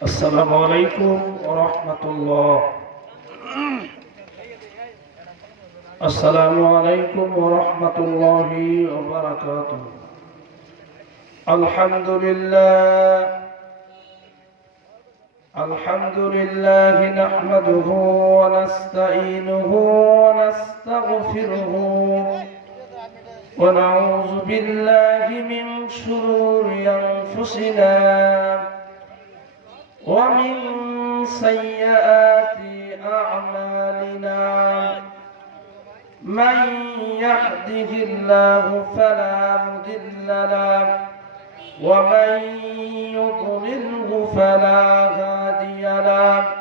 Assalamualaikum warahmatullahi. Assalamualaikum warahmatullahi wabarakatuh. Alhamdulillah nahmaduhu wa nasta'inuhu wa nastaghfiruhu wa na'udzu billahi min shururi anfusina wa min sayyiati a'malina. Man yahdihillahu fala mudilla lahu wa man yudlilhu fala hadiya lahu.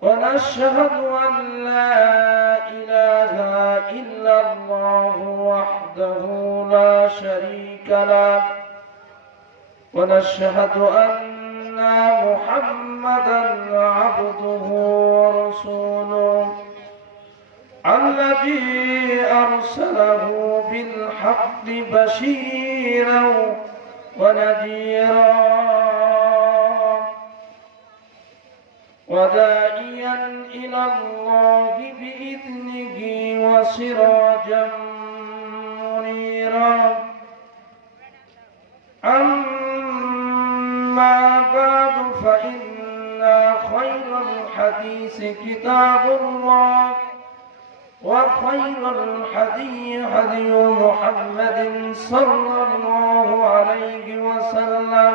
Wa nashhadu an la ilaha illallah wahdahu la sharika lahu wa nashhadu anna Muhammadan abduhu wa rasuluhu الذي أرسله بالحق بشيرا ونذيرا وداعيا إلى الله بإذنه وسراجا منيرا. أما بعد فإن خير الحديث كتاب الله وخير الحديث هدي محمد صلى الله عليه وسلم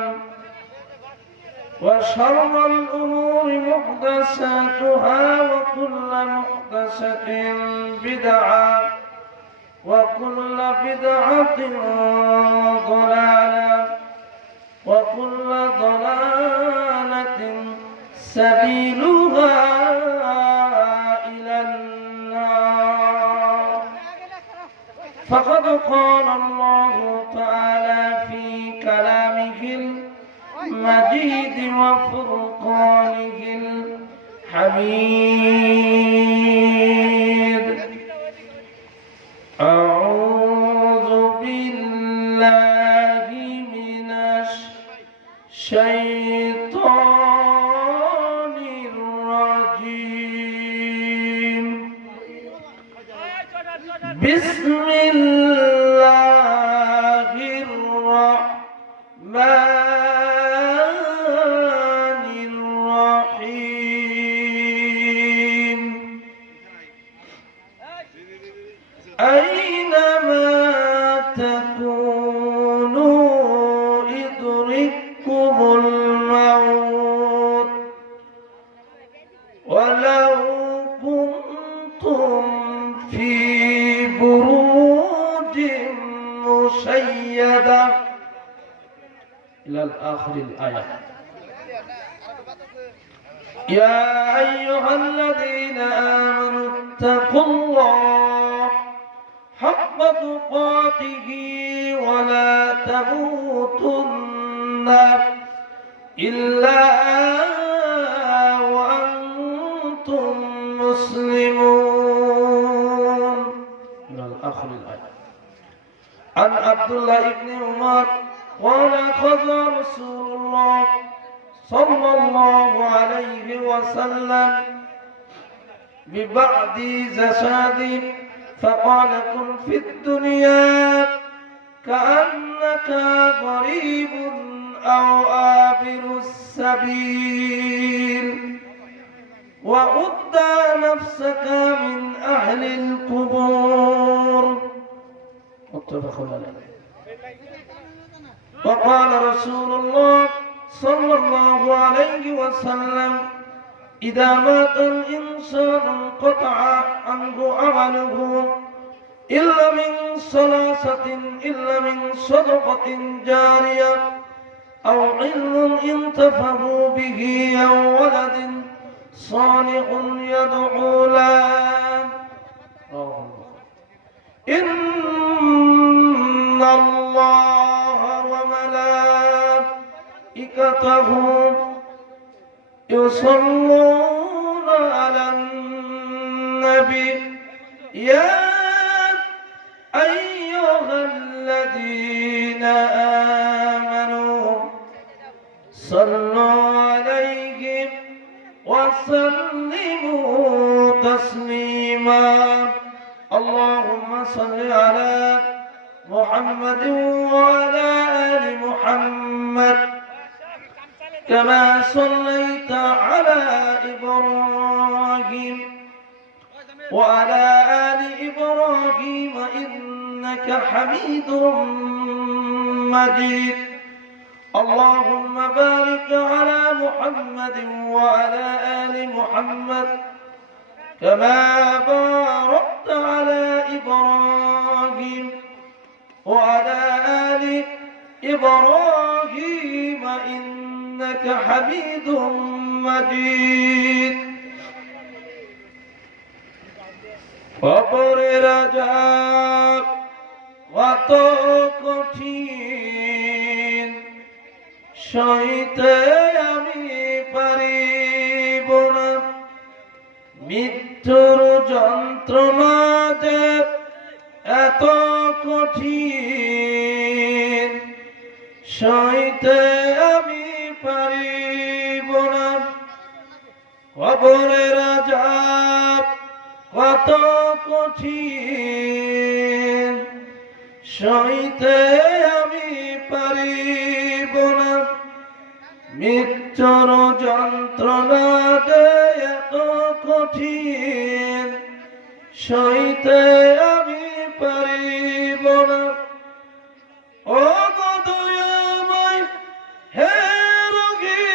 وشر الأمور محدثاتها وكل محدثة بدعة وكل بدعة ضلالة وكل ضلالة سبيلها فقد قال الله تعالى في كلامه المجيد وفرقانه الحميد. أعوذ بالله من الشيطان الرجيم. بسم الله الرحمن الرحيم. أينما تكونوا يدرككم الموت ولو كنتم في بروج مشيدة إلى الآخر الآية. يا أيها الذين آمنوا اتقوا الله حق تقاته ولا تموتن إلا وأنتم مسلمون إلى الآخر الآية. عن عبد الله بن عمر قال أخذ رسول الله صلى الله عليه وسلم ببعض زشاد فقال كن في الدنيا كأنك غريب أو آبر السبيل وعد نفسك من أهل القبور. متفق عليه. وقال رسول الله صلى الله عليه وسلم إذا مات الإنسان انقطع عنه عمله إلا من صدقة جارية أو علم ينتفع به أو ولد صالح يدعو له. إن الله وملائكته يصلون على النبي يا الذين آمنوا صلوا عليه وسلموا تسليما اللهم صل على محمد وعلى آل محمد كما صليت على إبراهيم وعلى آل إبراهيم إنك حميد مجيد اللهم بارك على محمد وعلى آل محمد كما باركت على إبراهيم وعلى آل إبراهيم إنك حميد مجيد কবরের আযাব কত কঠিন সইতে আমি পারিব না মৃত্যুর যন্ত্রণা যে এত কঠিন সইতে আমি পারিব না কবরের আযাব কত কঠিন সইতে আমি পারিব না মৃত্যুর যন্ত্রণা যে এত কঠিন সইতে আমি পারিব না ও গো দয়াময় হে রোগী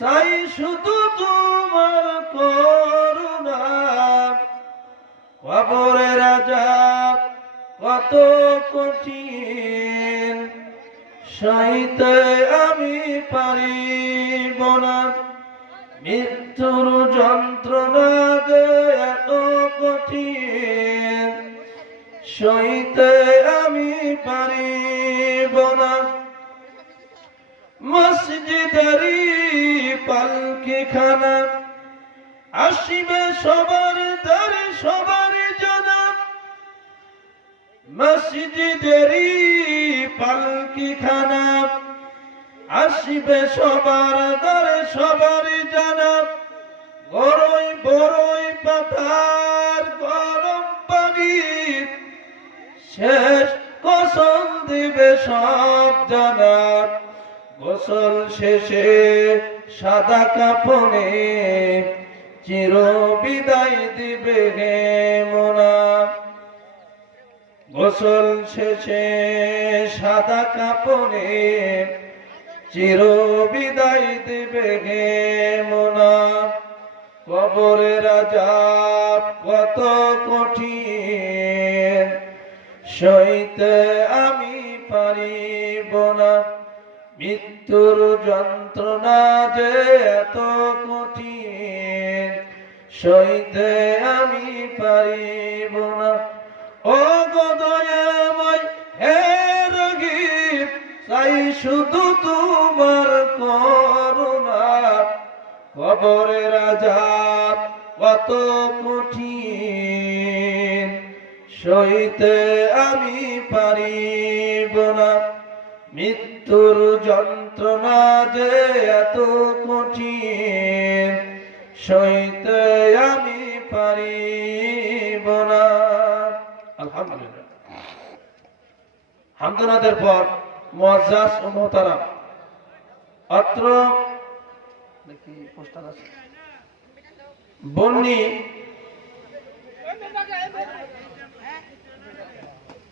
চাই শুধু তোমার করুণা কবরের আযাব কত কঠিন সইতে আমি পারিব না মৃত্যুর যন্ত্রণা যে এত কঠিন সইতে আমি পারিব না মসজিদেরই পালকিখানা আসিবে সবার দ্বারে সবার জানা মসজিদেরই পালকিখানা আসিবে সবার দ্বারে সবার জানা বড়ই বড়ই পাতার গরম পানি শেষ কসম দিবে সব জানা গোসল শেষে সাদা কাফনে চির বিদায় দিবে হে মোনা গোসল শেষে সাদা কাফনে চির বিদায় দিবে হে মোনা কবরের আযাব কত কঠিন সইতে আমি পারিব না মৃত্যুর যন্ত্রণা যে এত কঠিন সইতে আমি পারিব না ও গো দয়াময় হে রোগী চাই শুধু তোমার করুণা কবরের আযাব কত কঠিন সইতে আমি পারিব না মৃত্যুর যন্ত্রণা যে এত কঠিন সইতে আমি পারিব না আলহামদুলিল্লাহ হামদনাদের পর মুআজ্জাজ ও মুহতারাম অত্র দেখি পোস্টার আছে বন্নি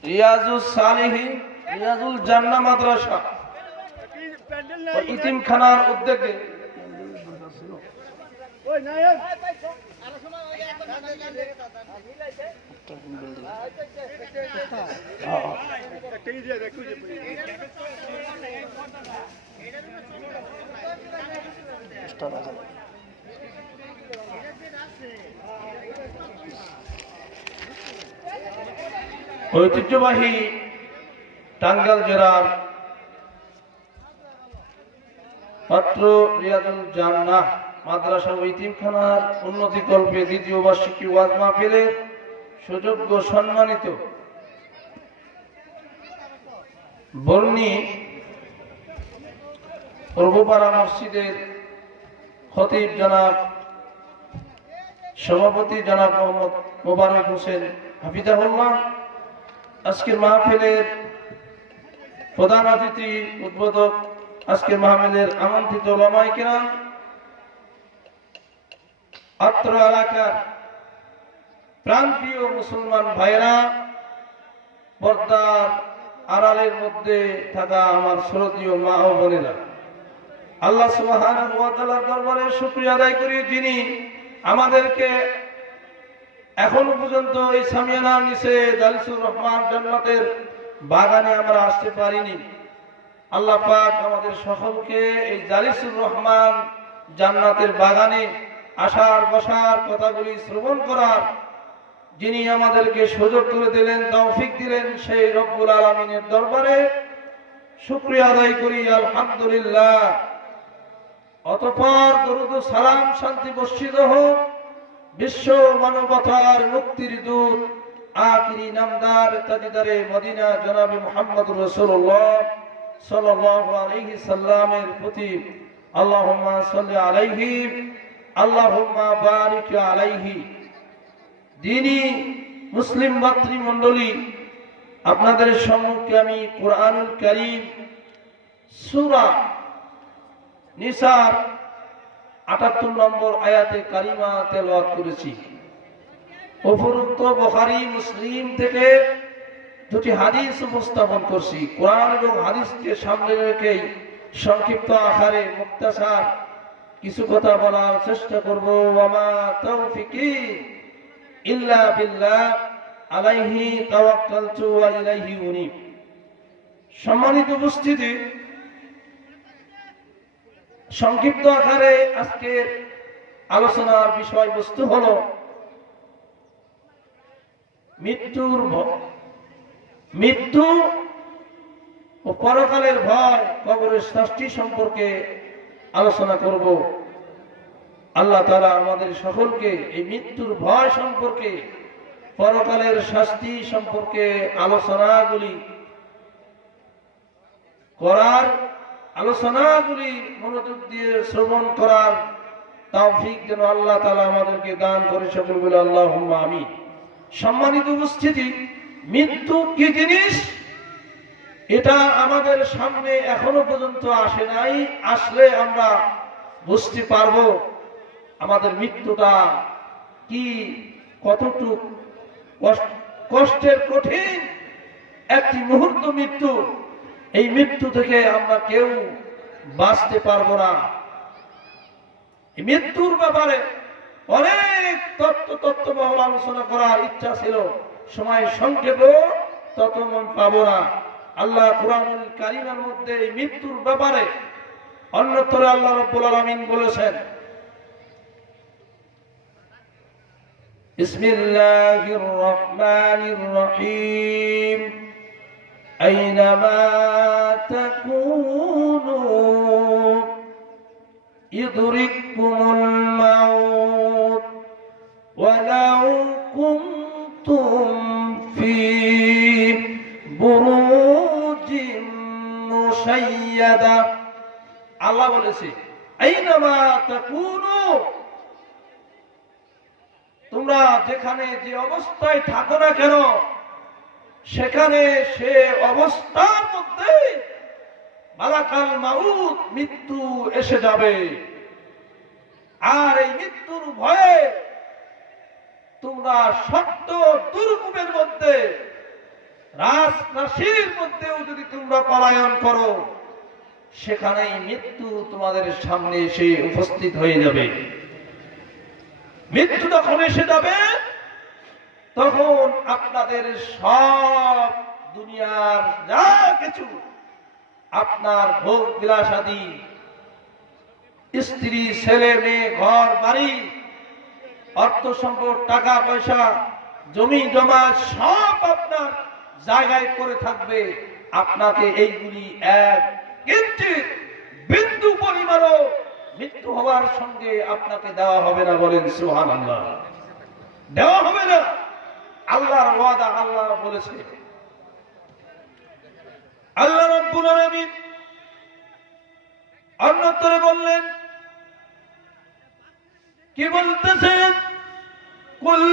রিয়াজুস সালিহিন রিয়াজুল জান্নাহ মাদ্রাসা ও ইতিমখানার উদ্যোগে ঐতিহ্যবাহী টাঙ্গাইল জেলার পাত্র রিয়াজুল জান্নাহ মাদ্রাসা ও ইতিমখানার উন্নতি কল্পে দ্বিতীয় বার্ষিকী ওয়াজ মাহফিলের সুযোগ্য সম্মানিত বর্ণী পূর্বপাড়া মসজিদের খতিব জনাব সভাপতি জনাব মোহাম্মদ মোবারক হোসেন হাফিজাহুল্লাহ, আজকের মাহফিলের প্রধান অতিথি উদ্বোধক, আজকের মাহফিলের আমন্ত্রিত উলামায়ে কেরাম, অত্র এলাকার প্রান্তীয় মুসলমান ভাইরা, পর্দার আড়ালের মধ্যে থাকা আমার শ্রদ্ধেয় মা ও বোনেরা, আল্লাহ সুবহানাহু ওয়া তাআলার দরবারে শুকরিয়া আদায় করি যিনি আমাদেরকে এখনো পর্যন্ত এই সামিয়ানার নিচে জালিসুর রহমান জান্নাতের বাগানে আমরা আসতে পারিনি। আল্লাহ পাক আমাদের সকলকে এই জালিসুর রহমান জান্নাতের বাগানে আসার বসার কথাগুলি শ্রবণ করার যিনি আমাদেরকে সুযোগ করে দিলেন, তৌফিক দিলেন, সেই রব্বুল আলামিনের দরবারে শুকরিয়া আদায় করি আলহামদুলিল্লাহ। অতঃপর দরুদ ও সালাম শান্তি বর্ষিত হোক বিশ্ব মানবতার মুক্তির দূত আখিরি নামদার তাজদারে মদিনা জনাবে মুহাম্মদুর রাসূলুল্লাহ সাল্লাল্লাহু আলাইহি সাল্লামের প্রতি। আল্লাহুম্মা সাল্লি আলাইহি আল্লাহুম্মা বারিক আলাইহি। দ্বীনি মুসলিম ভাতৃমণ্ডলী, আপনাদের সম্মুখে আমি কুরআনুল কারীম সূরা নিসার ৭৮ নম্বর আয়াতে কারিমা তেলাওয়াত করেছি। উপরোক্ত বুখারী মুসলিম থেকে দুটি হাদিস উপস্থাপন করছি। কোরআন এবং হাদিসকে সামনে রেখেই সংক্ষিপ্ত আকারে মুক্তাসার কিছু কথা বলার চেষ্টা করব। ওয়ামা তাওফিকি ইল্লা বিল্লাহ আলাইহি তাওয়াক্কালতু ওয়া ইলাইহি উনীব। সম্মানিত উপস্থিতি, সংক্ষিপ্ত আকারে আজকের আলোচনার বিষয়বস্তু হলো মৃত্যু ও পরকালের ভয়, কবরের শাস্তি সম্পর্কে আলোচনা করব। আল্লাহ তাআলা আমাদের সকলকে এই মৃত্যুর ভয় সম্পর্কে, পরকালের শাস্তি সম্পর্কে আলোচনাগুলি মনোযোগ দিয়ে শ্রবণ করার তৌফিক যেন আল্লাহ তাআলা আমাদেরকে দান করে, সকল বলে আল্লাহুম্মা আমিন। সম্মানিত উপস্থিতি, মৃত্যু কি জিনিস এটা আমাদের সামনে এখনো পর্যন্ত আসে নাই। আসলে আমরা বুঝতে পারবো আমাদের মৃত্যুটা কি, কতটুক কষ্টের কঠিন একটি মুহূর্ত মৃত্যু। এই মৃত্যু থেকে আমরা কেউ বাঁচতে পারবো না। মৃত্যুর ব্যাপারে অনেক তত্ত্ববহুল আলোচনা করার ইচ্ছা ছিল, সময় সংক্ষেপে তত পাবো না। আল্লাহ কুরআনুল কারীমের মধ্যে এই মৃত্যুর ব্যাপারে অন্যত্র আল্লাহ রাব্বুল আলামিন বলেছেন, বিসমিল্লাহির রহমানির রহিম, আইনামা তাকুনু ইদরিকুমুল মাউত ওয়ালাউ কুনতুম ফি বুরুজিন মুশাইয়াদা। আল্লাহ বলেছে, আইনামা তাকুনু, তোমরা যেখানে যে অবস্থায় থাকো না কেন সেখানে সে অবস্থার মধ্যে মালাকাল মাউত, মৃত্যু এসে যাবে। আর এই মৃত্যুর ভয়ে তোমরা সত্য দুর্গমের মধ্যে, রাজরাশির মধ্যেও যদি তোমরা পলায়ন করো, সেখানেই মৃত্যু তোমাদের সামনে এসে উপস্থিত হয়ে যাবে। মৃত্যু যখন এসে যাবে তখন আপনাদের সব দুনিয়ার যা কিছু, আপনার ভোগ বিলাসাদি, স্ত্রী ছেলে মেয়ে, ঘর বাড়ি, অর্থ সম্পদ, টাকা পয়সা, জমি জমা সব আপনার জায়গায় করে থাকবে। আপনাকে এইগুলি এক কিঞ্চিত বিন্দু পরিমাণও মৃত্যু হওয়ার সঙ্গে আপনাকে দেওয়া হবে না। বলেন সুবহানাল্লাহ। দেওয়া হবে না, আল্লাহর ওয়াদা। আল্লাহ বলেছে, আল্লাহ রাব্বুল আলামিন অন্যত্রে বললেন, কি বলতেছেন? কুল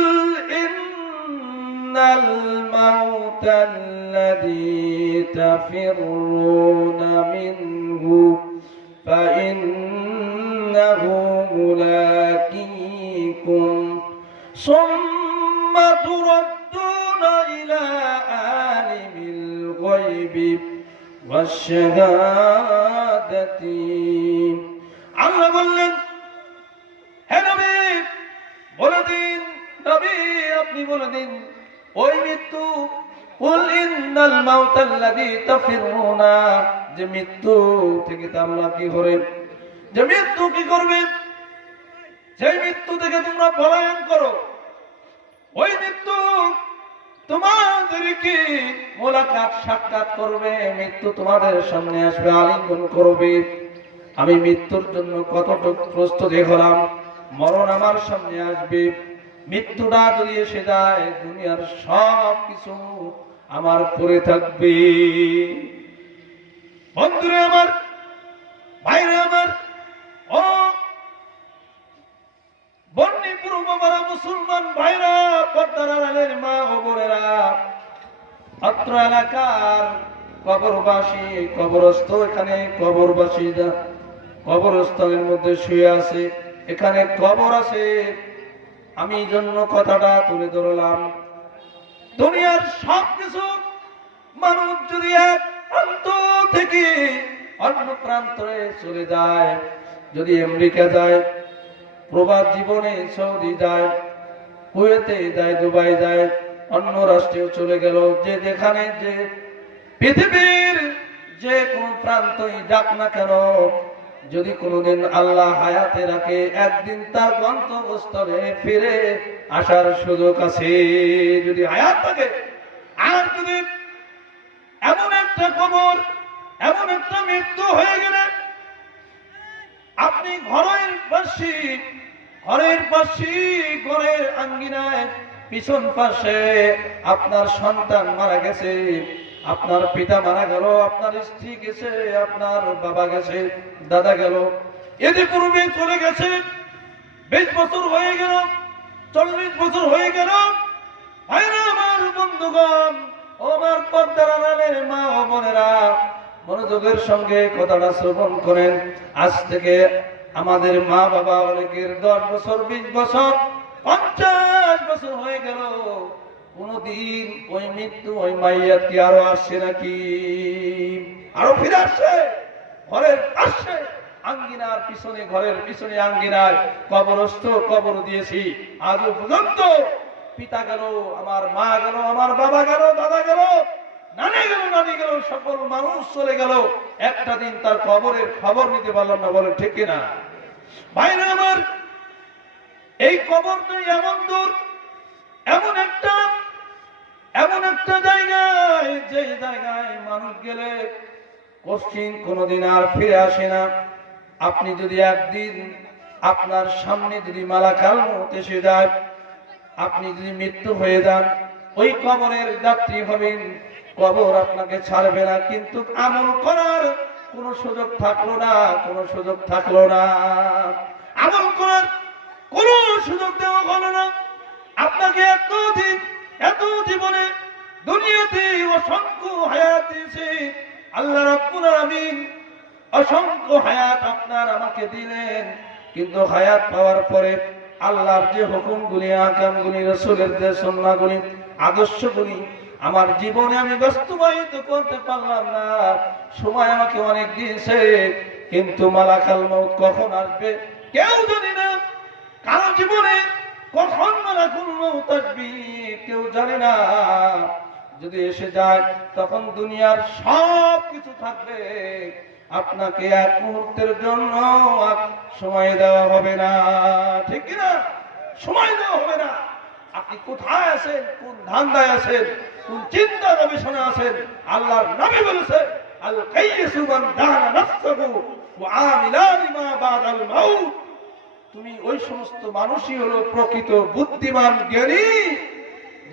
ইন্নাল মাউতাল্লাযী তাফিররুনা মিনহু ফাইন্নাহু মুলাকীকুম সুম্মা তুরাদ্দুনা ইলা আলিমিল গায়বি ওয়াশ-শাহাদাতি। আল্লাহ বললেন, হে নবী বলে দিন, নবী আপনি বলে দিন, ওই মৃত্যু, কুল ইন্নাল মাউতাল্লাযী তাফিরুনা, যে মৃত্যু থেকে তোমরা কি করে, যে মৃত্যু কি করবে, সেই মৃত্যু থেকে তোমরা পলায়ন করো, ওই মৃত্যু তোমাদেরকে মোলাকাত সাক্ষাৎ করবে, মৃত্যু তোমাদের সামনে আসবে, আলিঙ্গন করবে। আমি মৃত্যুর জন্য কতটুকু প্রস্তুতি হলাম, মরণ আমার সামনে আসবে, মৃত্যুটা যদি এসে যায় দুনিয়ার সব কিছু আমার পরে থাকবে। বন্ধুরা আমার, ভাইরা আমার, ও বন্নিপুর বাবারা, মুসলমান ভাইরা, পর্দার আড়ালের মা ও বোনেরা, অত্র এলাকার কবরবাসী, কবরস্থ, এখানে কবরবাসীরা কবরস্থলের মধ্যে শুয়ে আছে, এখানে কবর আছে। আমি এই জন্য কথাটা তুলে ধরলাম, দুনিয়ার সবকিছু মানুষ যদি এক প্রান্ত থেকে অন্য প্রান্তরে চলে যায়, যদি আমেরিকা যায়, প্রবাস জীবনে সৌদি যায়, কুয়েতে যায়, দুবাই যায়, অন্য রাষ্ট্রেও চলে গেল, যে যেখানে যে পৃথিবীর যে কোন প্রান্তই যাক না কেন, যদি কোনোদিন আল্লাহ হায়াতে রাখে, একদিন তার গন্তব্যস্থলে ফিরে আসার সুযোগ আছে, যদি হায়াত থাকে। আর যদি এমন একটা কবর, এমন একটা মৃত্যু হয়ে গেলে, আপনি ঘরের ঘরের আঙ্গিনায় পিছন পাশে আপনার সন্তান মারা গেছে, আপনার পিতা মারা গেল, আপনার স্ত্রী গেছে, আপনার বাবা গেছে, দাদা গেল, এদের পূর্বে চলে গেছে, 20 বছর হয়ে গেল, 40 বছর হয়ে গেল। ভাইরা আমার, বন্ধুগণ, ও আমার পর্দার আড়ালের মা ও বোনেরা, মনোযোগের সঙ্গে কথাটা শ্রবণ করেন। আজ থেকে আমাদের মা বাবা অনেকের 10 বছর, 20 বছর, 50 বছর হয়ে গেল, কোনদিন ওই মৃত্যু, ওই মাইয়াত কি আরো আসছে নাকি? আরো ফিরে আসছে? ঘরের আসছে, আঙ্গিনার পিছনে, ঘরের পিছনে আঙ্গিনায় কবরস্থ কবর দিয়েছি, আজও পর্যন্ত পিতা গেল, আমার মা গেল, আমার বাবা গেল, দাদা গেল, নানি গেল, নানি গেল, সকল মানুষ চলে গেল, একটা দিন তার কবরের খবর নিতে পারলাম না, বলে ঠিক না? ভাইরা আমার, এই কবরটাই এমন দূর, এমন একটা জায়গায়, যে জায়গায় মানুষ গেলে কোশ্চিন কোনদিন আর ফিরে আসে না। আপনি যদি একদিন আপনার সামনে যদি মালাকাল মউত এসে যায়, আপনি যদি মৃত্যু হয়ে যান, ওই কবরের যাত্রী হবেন, কবর আপনাকে ছাড়বে না, কিন্তু আমল করার কোন সুযোগ থাকলো না, কোন সুযোগ থাকলো না, আমল করার কোন সুযোগ দেওয়া হলো না। আপনাকে এতদিন, এত জীবনে দুনিয়াতে অসংখ্য হায়াত দিয়েছে আল্লাহ রাব্বুল আলামিন, অসংখ্য হায়াত আপনার আমাকে দিলেন, কিন্তু হায়াত পাওয়ার পরে আল্লাহর যে হুকুমগুলি, আকামগুলি, রাসূলের যে সুন্নাহগুলি, আদর্শগুলি আমার জীবনে আমি বাস্তবায়িত করতে পারলাম না। সময় আমাকে অনেক দিয়েছে, কিন্তু মালাকাল মউত কখন আসবে কেউ জানি না। কারো জীবনে কখন মালাকুল মউত আসবে কেউ জানে না। যদি এসে যায়, তখন দুনিয়ার সব কিছু থাকবে, আপনাকে এক মুহূর্তের জন্য সময় দেওয়া হবে না, ঠিক না? সময় দেওয়া হবে না। আপনি কোথায় আছেন, কোন ধান্দায় আছেন, কোন চিন্তা গবেষণা আছেন? আল্লাহর নবী বলেছেন, আল কাইয়িসু মান দানা নাফসাহু ওয়া আমিলা লিমা বাদাল মাউত। তুমি ওই সমস্ত মানুষই হলো প্রকৃত বুদ্ধিমান জ্ঞানী,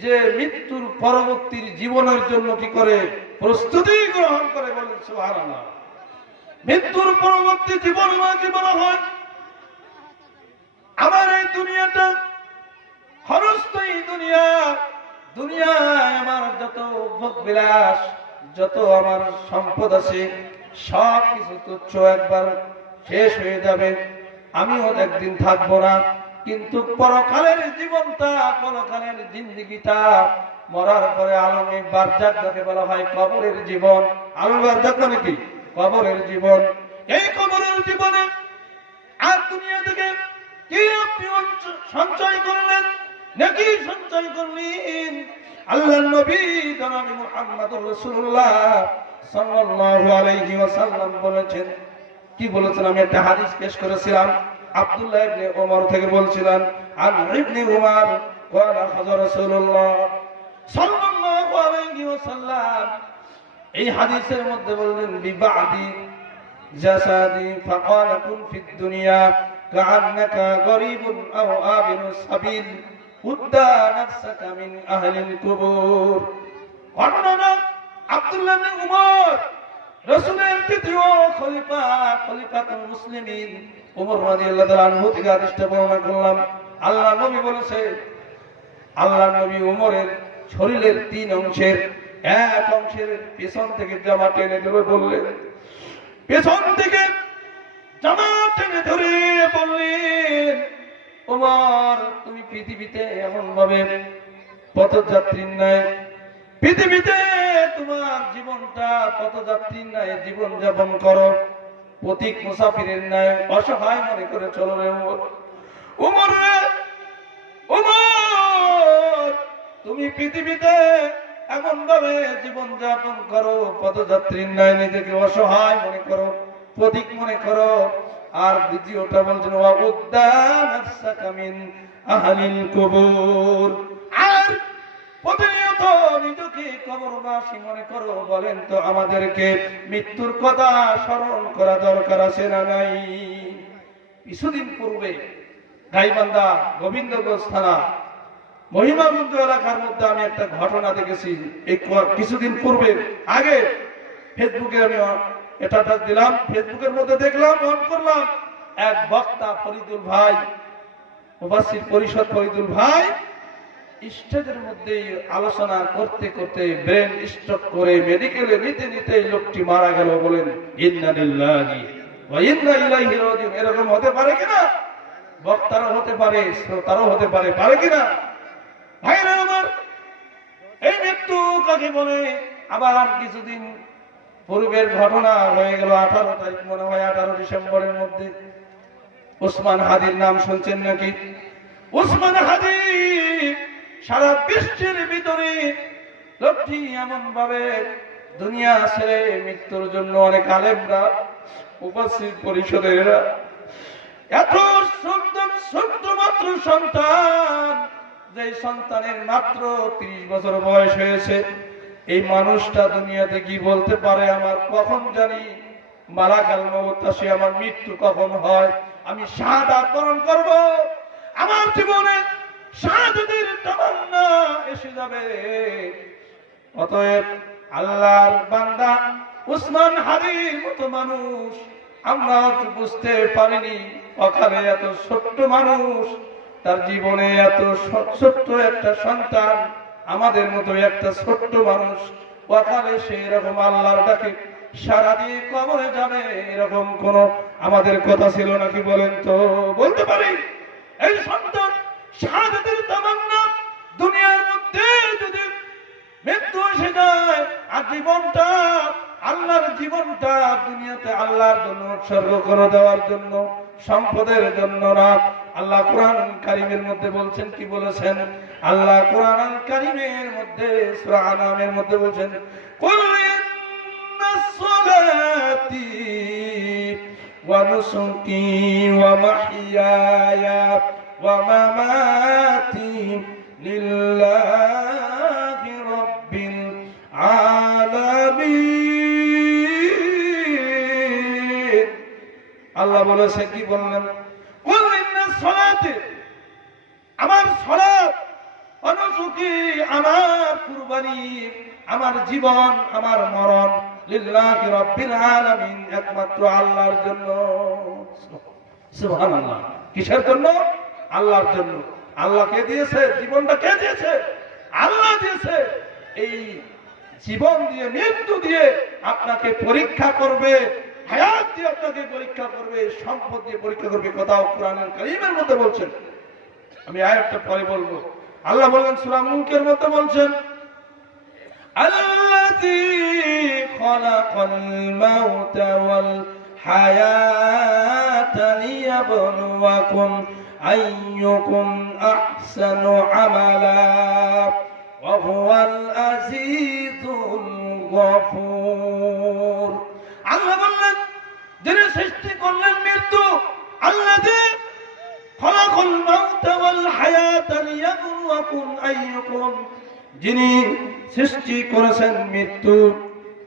যে মৃত্যুর পরবর্তী জীবনের জন্য কি করে প্রস্তুতি গ্রহণ করে, বলেন সুবহানাল্লাহ। মৃত্যুর পরবর্তী জীবন কি বলা হয়? আমার এই দুনিয়াটা ক্ষণস্থায়ী দুনিয়া, দুনিয়ায় আমার যত ভোগ বিলাস, যত আমার সম্পদ আছে, সব কিছু তুচ্ছ, একবার শেষ হয়ে যাবে, আমিও একদিন থাকবো না। কিন্তু পরকালের জীবনটা, পরকালের জিন্দেগিটা, মরার পরে আলমে বারজাক যাকে বলা হয়, কবরের জীবন। আলমে বারজাক মানে কি? কবরের জীবন। এই কবরের জীবনে আর দুনিয়া থেকে কি আপনি সঞ্চয় করলেন, নাকি সঞ্চয় করলেন? আল্লাহর নবী জনাবে মুহাম্মদুর রাসূলুল্লাহ সাল্লাল্লাহু আলাইহি ওয়াসাল্লাম বলেছেন, কি বলেছেন? আমি একটা হাদিস পেশ করেছিলাম, আব্দুল্লাহ ইবনে ওমর থেকে বলছিলাম, আন ইবনে উমর ওয়ালা হাযর রাসূলুল্লাহ সাল্লাল্লাহু আলাইহি ওয়াসাল্লাম, এই হাদিসের মধ্যে বললেন, বিবাদি জাসাদি ফাকালা কুন ফিদ দুনিয়া কাআন্নাকা গরীবুন আও আবিরু সাবিল উদ্দা নাফসাকা মিন আহলিল কুবুর। ঘটনা আব্দুল্লাহ ইবনে উমর, রাসূলের দ্বিতীয় খলিফা, খলিফাতুল মুসলিমিন ওমর রাদিয়াল্লাহু তাআলা আনহু থেকে হাদিসটা বর্ণনা করলাম। আল্লাহর নবী বলেছে, আল্লাহর নবী উমরের শরীরের 3 অংশের এক অংশের পেছন থেকে জামা টেনে ধরে বললেন, পেছন থেকে জামা টেনে ধরে বললেন, ওমর তুমি পৃথিবীতে এমন ভাবে পথযাত্রীর ন্যায়, পৃথিবীতে তোমার জীবনটা পথযাত্রীর ন্যায় জীবন যাপন করো, পথিক মুসাফিরের ন্যায় অসহায় মনে করে চলো রে ওমর। ওমর রে ওমর, তুমি পৃথিবীতে এমন ভাবে জীবন যাপন করো, পথযাত্রীর ন্যায় নিজেকে অসহায় মনে করো, পথিক মনে করো। আর দ্বিতীয়টা বলছেন, ওয়া উদ্দা নাফসাকা মিন আহলিল কুবুর, আর প্রতিনিয়ত নিজেকে কবরবাসী মনে করো। বলেন তো আমাদেরকে মৃত্যুর কথা স্মরণ করা দরকার আছে না নাই? কিছুদিন পূর্বে গাইবান্ধা গোবিন্দগঞ্জ থানা মহিমাগঞ্জ এলাকার মধ্যে আমি একটা ঘটনা দেখেছি। এই কিছুদিন পূর্বে আগে ফেসবুকে আমি এটা দিলাম, ফেসবুকের মধ্যে দেখলাম, অন করলাম, এক বক্তা ফরিদুল ভাই, মুফাসসির পরিষদ ফরিদুল ভাই স্টেজের মধ্যে আলোচনা করতে করতে ব্রেন স্ট্রোক করে মেডিকেলে নিতে নিতে লোকটি মারা গেল। বলেন ইন্না লিল্লাহি ওয়া ইন্না ইলাইহি রাজিউন। এরকম হতে পারে কিনা? বক্তারও হতে পারে, শ্রোতারও হতে পারে, পারে কিনা? ভাইরা আমার, এই মৃত্যু কাকে বলে? আবার কিছুদিন পূর্বের ঘটনা হয়ে গেল, 18 তারিখ মনে হয়, 18 ডিসেম্বরের মধ্যে ওসমান হাদির নাম শুনছেন নাকি? ওসমান হাদি সারা বিশ্বের ভিতরে লোকটি এমন ভাবে দুনিয়া ছেড়ে মৃত্যুর জন্য অনেক আলেমরা, মুফাসসির পরিষদের এত সুন্দর ছোট্ট মাত্র সন্তান, যে সন্তানের মাত্র 30 বছর বয়স হয়েছে, এই মানুষটা দুনিয়াতে কি বলতে পারে, আমার কখন জানি মালাকাল মউত আসে, আমার মৃত্যু কখন হয়, আমি শাহাদাত বরণ করব, আমার জীবনে শাহাদাতের তামান্না এসে যাবে। অতএব আল্লাহর বান্দা ওসমান হাদির মতো মানুষ আমরা বুঝতে পারিনি, ওখানে এত ছোট্ট মানুষ, তার জীবনে এত ছোট্ট একটা সন্তান, আমাদের মতো একটা ছোট্ট মানুষ, ওখানে সে এরকম আল্লাহর ডাকে সারা দিয়ে কবরে যাবে, এরকম কোন আমাদের কথা ছিল নাকি? বলেন তো, বলতে পারি? এই সন্তান শাহাদাতের তামান্না, দুনিয়ার মধ্যে যদি মৃত্যু এসে যায়, আর জীবনটা আল্লাহর জীবনটা দুনিয়াতে আল্লাহর জন্য উৎসর্গ করে দেওয়ার জন্য, সম্পদের জন্য না। আল্লাহ কোরআন কারীমের মধ্যে বলছেন, কি বলেছেন? আল্লাহ কোরআন কারীমের মধ্যে সূরা আনামের মধ্যে বলছেন, কুল ইন্নাস সালাতি ওয়া নুসুকি ওয়া মাহইয়ায়া ওয়া মামাতি লিল্লাহি রাব্বিল আলামিন। আল্লাহ বলেছে, কি বললেন? কুল ইন্নাস সালাতি, আমার সালাত, ওয়া নুসুকি তাওয়াফানি, আমার জীবন আমার মরণ লিল্লাহি রাব্বিল আলামিন, একমাত্র আল্লাহর জন্য। সুবহানাল্লাহ। কিসের জন্য? আল্লাহর জন্য। আল্লাহ কে দিয়েছে? জীবনটা কে দিয়েছে? আল্লাহ দিয়েছে। এই জীবন দিয়ে, মৃত্যু দিয়ে আপনাকে পরীক্ষা করবে, হায়াত দিয়ে আপনাকে পরীক্ষা করবে, সম্পদ দিয়ে পরীক্ষা করবে। কথাও কোরআনের কারীমের মধ্যে বলছেন। আমি আয়াতটা পরে বলবো। আল্লাহ বলেন সূরা মুলকের মধ্যে বলছেন, আল্লাযী খালাকাল মাউতা ওয়াল হায়াতা লিয়াবলুয়াকুম আইয়ুকুম আহসানু আমালা ওয়া হুয়াল আজিজুল গফুর। আল্লাহ বললেন, যিনি সৃষ্টি করলেন মৃত্যু, আল্লাযী খালাকাল মাউতা ওয়াল হায়াতা লিয়াবলুয়াকুম আইয়ুকুম, যিনি সৃষ্টি করেছেন মৃত্যু।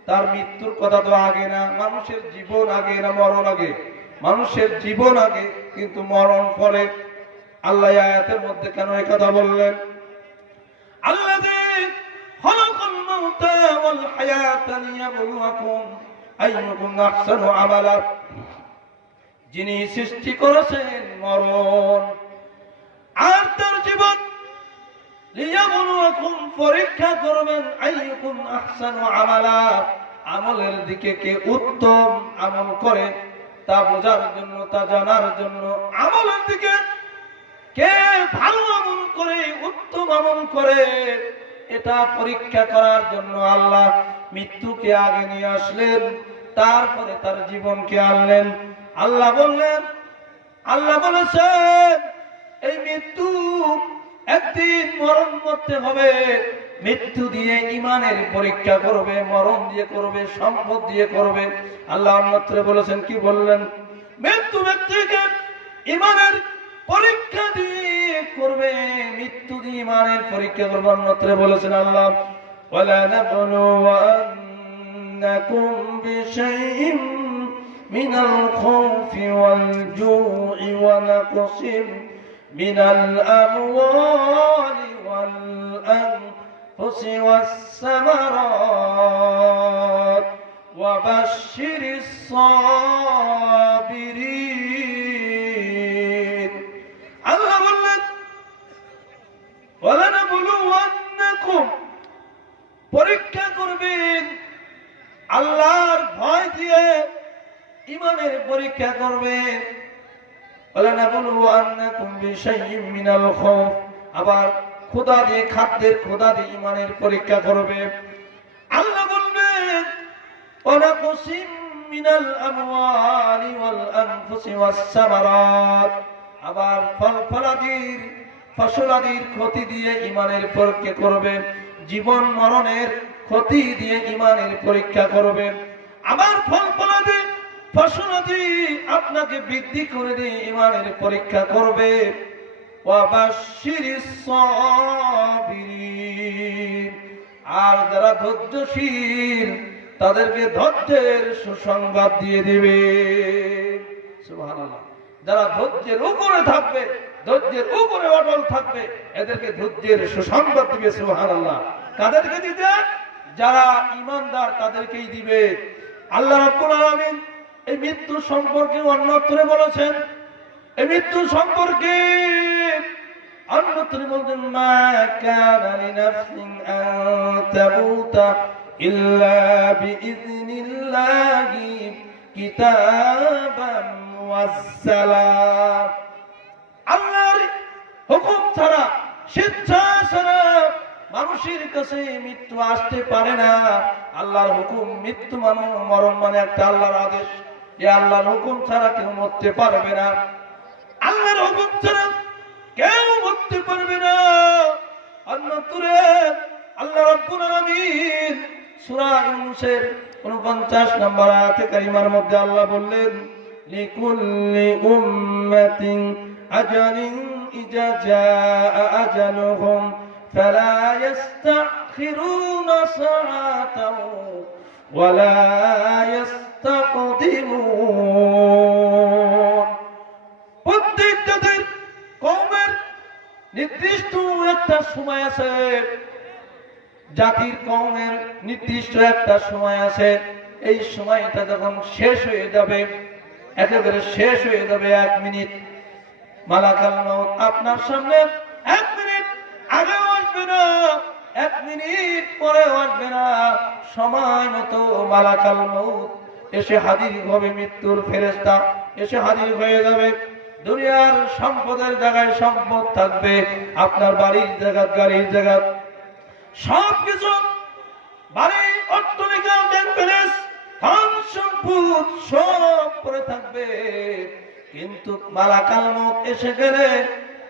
তার মৃত্যুর কথা তো আগে না, মানুষের জীবন আগে না মরণ আগে? মানুষের জীবন আগে, কিন্তু মরণ পরে। আল্লাহ আয়াতের মধ্যে কেন এই কথা বললেন? আল্লাযী খালাকাল মাউতা ওয়াল হায়াতা লিয়াবলুয়াকুম আইয়ুকুম আহসানু আমালা, যিনি সৃষ্টি করেছেন মরণ আর তার জীবন, লিয়াবলুয়াকুম পরীক্ষা করবেন, আইয়ুকুম আহসানু আমালা আমলের দিকে কে উত্তম আমল করে তা বোঝার জন্য, তা জানার জন্য। আমলের দিকে কে ভালো আমল করে, উত্তম আমল করে, এটা পরীক্ষা করার জন্য আল্লাহ মৃত্যুকে আগে নিয়ে আসলেন, তারপরে তার জীবনকে আনলেন। আল্লাহ বললেন, আল্লাহ বলেছেন এই মৃত্যু একদিন মরণ করতে হবে। মৃত্যু দিয়ে ইমানের পরীক্ষা করবে, মরণ দিয়ে করবে, সম্পদ দিয়ে করবে। আল্লাহ অন্যত্র বলেছেন, কি বললেন? মৃত্যু ব্যক্তিকে ইমানের পরীক্ষা দিয়ে করবে, মৃত্যু দিয়ে ইমানের পরীক্ষা করবে। অন্যত্র বলেছেন আল্লাহ, ওয়ালা নাবলুওয়ান্নাকুম বিশাইইন মিনাল খাউফি ওয়াল জু'i ওয়া নাকসিম মিনাল আমওয়ালি ওয়াল আনফুসি ওয়াস সামারাত ওয়া বাশশিরিস সাবিরিন। আল্লাহ বললেন, ওয়ালা নাবলুওয়ান্নাকুম পরীক্ষা করবেন, আল্লাহর ভয় দিয়ে ইমানের পরীক্ষা করবেন। আবার খোদা দিয়ে, খাদ্যের খোদা দিয়ে ইমানের পরীক্ষা করবে। আল্লাহ বলবেন, আবার ফলাদির ফসলাদির ক্ষতি দিয়ে ইমানের পরীক্ষা করবে, জীবন মরণের ক্ষতি দিয়ে ইমানের পরীক্ষা করবে। আবার ফলাদি ফসলাদি আপনাকে বৃদ্ধি করে দিয়ে ইমানের পরীক্ষা করবে। আর যারা ধৈর্যশীল তাদেরকে ধৈর্যের সুসংবাদ দিয়ে দিবে। সুবহানাল্লাহ। যারা ধৈর্যের উপরে থাকবে, ধৈর্যের উপরে অটল থাকবে, এদেরকে ধৈর্যের সুসংবাদ দিবে। সুবহানাল্লাহ। কাদেরকে দিবে? যারা ঈমানদার তাদেরকেই দিবে। আল্লাহ রাব্বুল আলামিন এই মৃত্যু সম্পর্কে অন্যত্র বলেছেন, এই মৃত্যু সম্পর্কে অন্যত্র বলছেন, মা কানা লিনাফসিন আন তামুতা ইল্লা বিইذনিল্লাহি কিতাবান মুআজ্জালা। আল্লাহর হুকুম ছাড়া, স্বেচ্ছা ছাড়া মানুষের কাছে মৃত্যু আসতে পারে না। আল্লাহর হুকুম, মৃত্যু মানে মরণ মানে একটা আল্লাহর আদেশ। যে আল্লাহর হুকুম ছাড়া কেউ মরতে পারবে না, আল্লাহর হুকুম ছাড়া কেউ মরতে পারবে না। অন্যত্রে আল্লাহ রাব্বুল আলামিন সূরা ইউনূসের 49 নম্বর আয়াতে কারিমার মধ্যে আল্লাহ বললেন, লিকুল্লি উম্মাতিন আজালিন ইজা জাআ আজালুহুম ফালা ইস্তাখিরুনা সাআতান ওয়ালা ইস্তাকদিমুন। প্রত্যেকটা কওমের নির্দিষ্ট একটা সময় আছে জাতির কওমের নির্দিষ্ট একটা সময় আছে, এই সময়টা যখন শেষ হয়ে যাবে, একেবারে শেষ হয়ে যাবে, 1 মিনিট মালাকাল মউত আপনার সামনে 1 মিনিট আগেও আসবে না, 1 মিনিট পরেও আসবে না, সময় মতো মালাকাল মউত এসে হাজির হবে, মৃত্যুর ফেরেশতা এসে হাজির হয়ে যাবে। দুনিয়ার সম্পদের জায়গায় সম্পদ থাকবে, আপনার বাড়ির জায়গা, গাড়ির জায়গা, সবকিছু, বাড়ি, অট্টালিকা, ব্যাংক ব্যালেন্স, ধন সম্পদ সব পড়ে থাকবে। কিন্তু মালাকাল মউত এসে গেলে,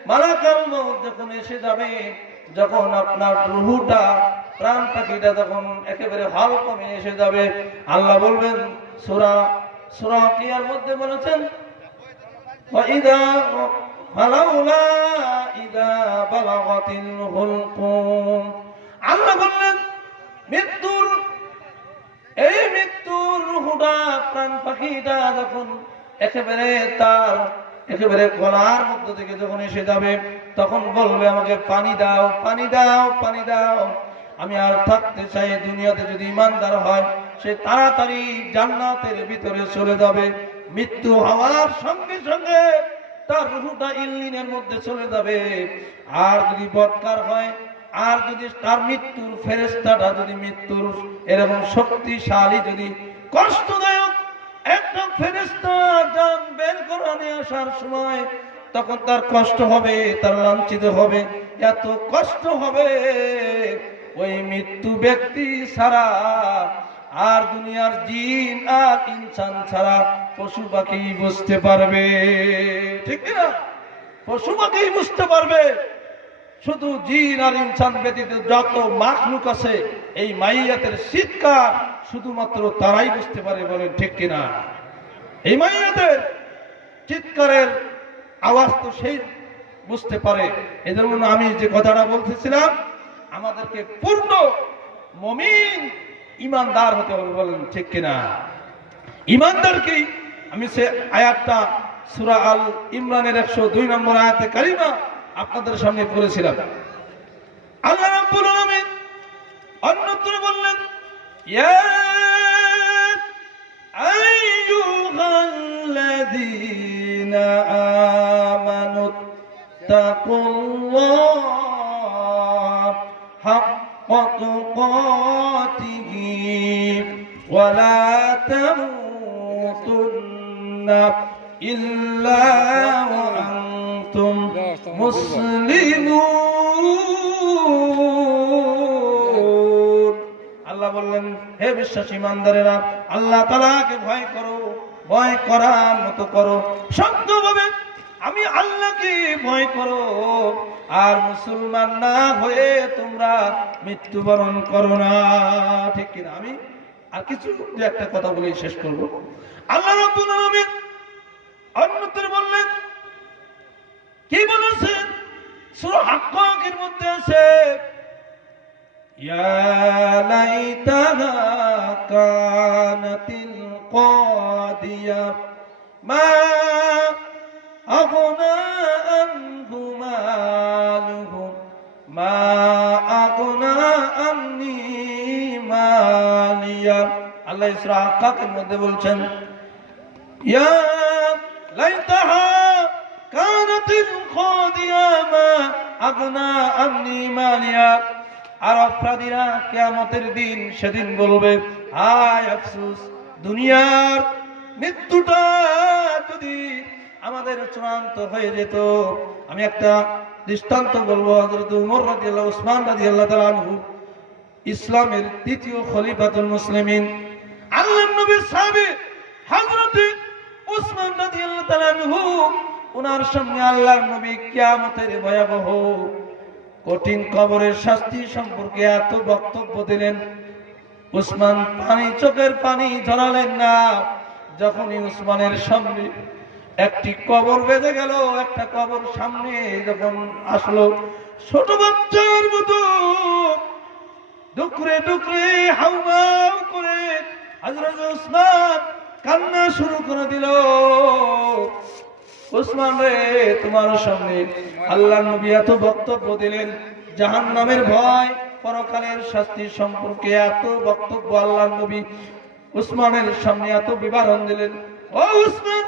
মালাকাল মউত যখন এসে যাবে, যখন আপনার রূহটা, প্রাণ পাখিটা যখন একেবারে হালকমে এসে যাবে, আল্লাহ বলবেন, সূরা কিয়ার মধ্যে বলেছেন, وَإِذَا فَلَوْلَا إِذَا بَلَغَتِ الْحُلْقُومَ আল্লাহ বললেন, এই মৃত্যুর রূহটা, প্রাণ পাখিটা যখন একেবারে তার একেবারে গলার মধ্য থেকে যখন এসে যাবে, তখন বলবে, আমাকে পানি দাও, পানি দাও, পানি দাও, আমি আর থাকতে চাই। দুনিয়াতে যদি ইমানদার হয়, সে তাড়াতাড়ি জান্নাতের ভিতরে চলে যাবে। মৃত্যু হওয়ার সঙ্গে সঙ্গে তার রূহটা ইল্লিনের মধ্যে চলে যাবে। আর যদি বদকার হয়, আর যদি তার মৃত্যুর ফেরেশতাটা যদি মৃত্যুর এরকম শক্তিশালী, যদি কষ্টদায়ক একটা ফেরেশতা জান বের করে নিয়ে আসার সময়, তখন তার কষ্ট হবে, তার লাঞ্ছিত হবে, এত কষ্ট হবে, ওই মৃত্যু ব্যক্তি ছাড়া আর দুনিয়ার জিন আর ইনসান ছাড়া পশু পাখি বুঝতে পারবে, ঠিক না? পশু পাখি বুঝতে পারবে, শুধু জিন আর ইনসান ব্যতীত যত মাখলুক আছে, এই মাইয়াতের চিৎকার শুধুমাত্র তারাই বুঝতে পারে, বলেন ঠিক কিনা? এই মাইয়াতের চিৎকারের আওয়াজ তো সেই বুঝতে পারে। এই জন্য আমি যে কথাটা বলতেছিলাম, আমাদেরকে পূর্ণ মুমিন ইমানদার হতে হবে, বলেন ঠিক কিনা? ইমানদার কি? আমি সে আয়াতটা সূরা আল ইমরানের 102 নম্বর আয়াতে কারিমা আপনাদের সামনে পড়েছিলাম। আল্লাহ রাব্বুল আলামিন অন্যত্র বললেন, ইয়া আইয়ুহাল্লাযীনা আমানু তাকুল্লাহ হাক্কা তুকাতিহি ওয়া লা তামুতুন্না ইল্লা ওয়া আনতুম মুসলিমুন। আল্লাহ বললেন, হে বিশ্বাসী ইমানদারেরা, আল্লাহ তাআলাকে ভয় করো, ভয় করার মতো করো, সত্যভাবে আমি আল্লাহকে ভয় করো, আর মুসলমান না হয়ে তোমরা মৃত্যুবরণ করো না, ঠিক কিনা? আমি আর কিছু একটা কথা বলে শেষ করব। আল্লাহ রাব্বুল আলামিন অন্যত্র বললেন, কি বলেছেন? সূরা হাক্কাকের মধ্যে আছে, ইয়া লাইতাহা কানাতিল কাদিয়া মা আগনা আনহু মালুহু মা আগনা আন্নি মালিয়া। আল্লাহ সূরা হাক্কাকের মধ্যে বলছেন, ইয়া লাইতাহা কানাতিল কাদিয়া মা আগনা আন্নি মালিয়া। আর অপরাধীরা কিয়ামতের দিন সেদিন বলবে, হায় আফসোস, দুনিয়ার মৃত্যুটা যদি আমাদের চূড়ান্ত হয়ে যেত। আমি একটা দৃষ্টান্ত বলবো। হযরত ওমর রাদিয়াল্লাহু, উসমান রাদিয়াল্লাহু তাআলা আনহু, ইসলামের তৃতীয় খলিফাতুল মুসলিমিন, আল্লাহর নবীর সাহাবী হযরত উসমান রাদিয়াল্লাহু তাআলা আনহু, ওনার সামনে আল্লাহর নবী কিয়ামতের ভয়াবহ কঠিন কবরের শাস্তি সম্পর্কে এত বক্তব্য দিলেন। উসমান চোখের পানি ঝরালেন না। যখনই উসমানের সামনে একটি কবর বেজে গেল, একটা কবর সামনে যখন আসলো, ছোট বাচ্চার মতো ডুকরে ডুকরে হাউমাউ করে হযরত উসমান কান্না শুরু করে দিল। উসমান রে, তোমার সামনে আল্লাহর নবী এত বক্তব্য দিলেন, জাহান্নামের ভয়, পরকালের শাস্তি সম্পর্কে এত বক্তব্য আল্লাহর নবী উসমানের সামনে এত বিবরণ দিলেন। ও উসমান,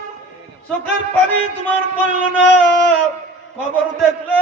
চোখের পানি তোমার পড়ল না? কবর দেখলে